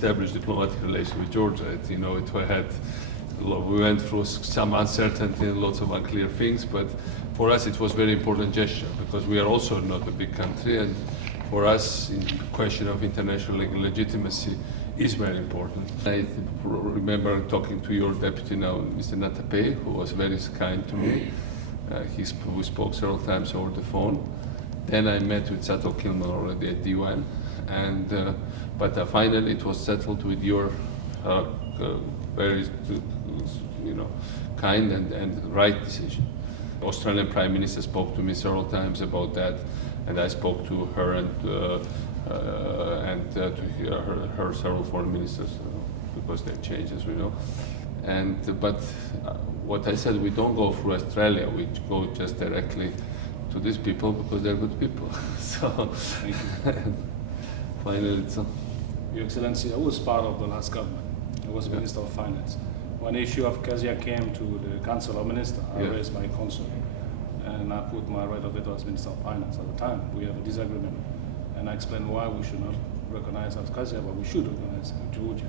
establish diplomatic relations with Georgia. We went through some uncertainty and lots of unclear things, but for us it was a very important gesture because we are also not a big country, and for us, the question of international legitimacy is very important. I remember talking to your deputy now, Mr. Natape, who was very kind to me. We spoke several times over the phone. Then I met with Sato Kilman already at the UN, but finally it was settled with your very kind and right decision. Australian Prime Minister spoke to me several times about that, and I spoke to her and to her several foreign ministers because they changed, as we know. But what I said, we don't go through Australia, we go just directly to these people because they're good people. So Thank you. finally, Your Excellency, I was part of the last government. I was Minister of Finance. When the issue of Kazia came to the Council of Ministers, I raised my concern. And I put my right of veto as Minister of Finance at the time. We have a disagreement. And I explained why we should not recognize Abkhazia, but we should recognize Georgia.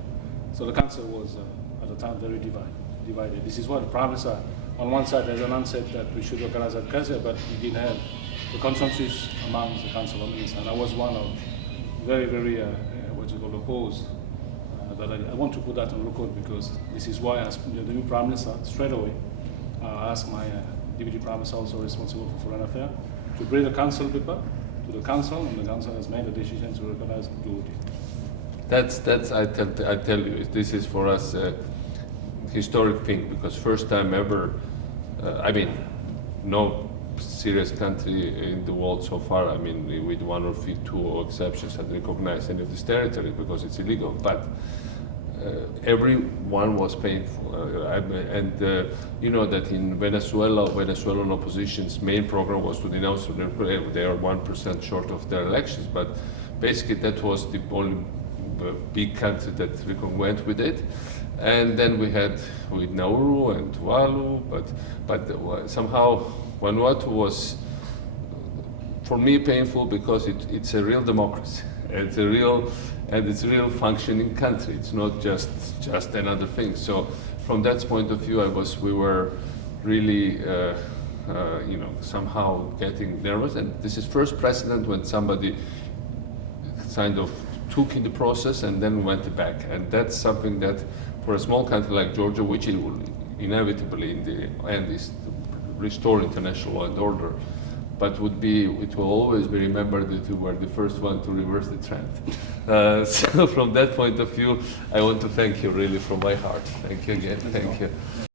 So the Council was, at the time, very divided. This is why the Prime Minister, on one side, has announced that we should recognize Abkhazia, but we didn't have the consensus among the Council of Ministers. And I was one of very, opposed. But I want to put that on record because this is why, as the new Prime Minister, straight away, I asked my Deputy Prime Minister, also responsible for foreign affairs, to bring the Council paper to the Council, and the Council has made a decision to recognize Georgia. I tell you, this is for us a historic thing because first time ever, no serious country in the world so far, with one or two exceptions, had recognized any of this territory because it's illegal. But everyone was painful, you know that in Venezuela, Venezuelan opposition's main program was to denounce they are 1% short of their elections, but basically that was the only big country that went with it. And then we had with Nauru and Tuvalu, but somehow Vanuatu was, for me, painful because it's a real democracy. It's a real functioning country. It's not just another thing. So from that point of view, we were really, somehow getting nervous. And this is first precedent when somebody kind of took in the process and then went back. And that's something that, for a small country like Georgia, which it will inevitably in the end is to restore international law and order, but it will always be remembered that we were the first one to reverse the trend. So from that point of view, I want to thank you really from my heart. Thank you again. Thank you.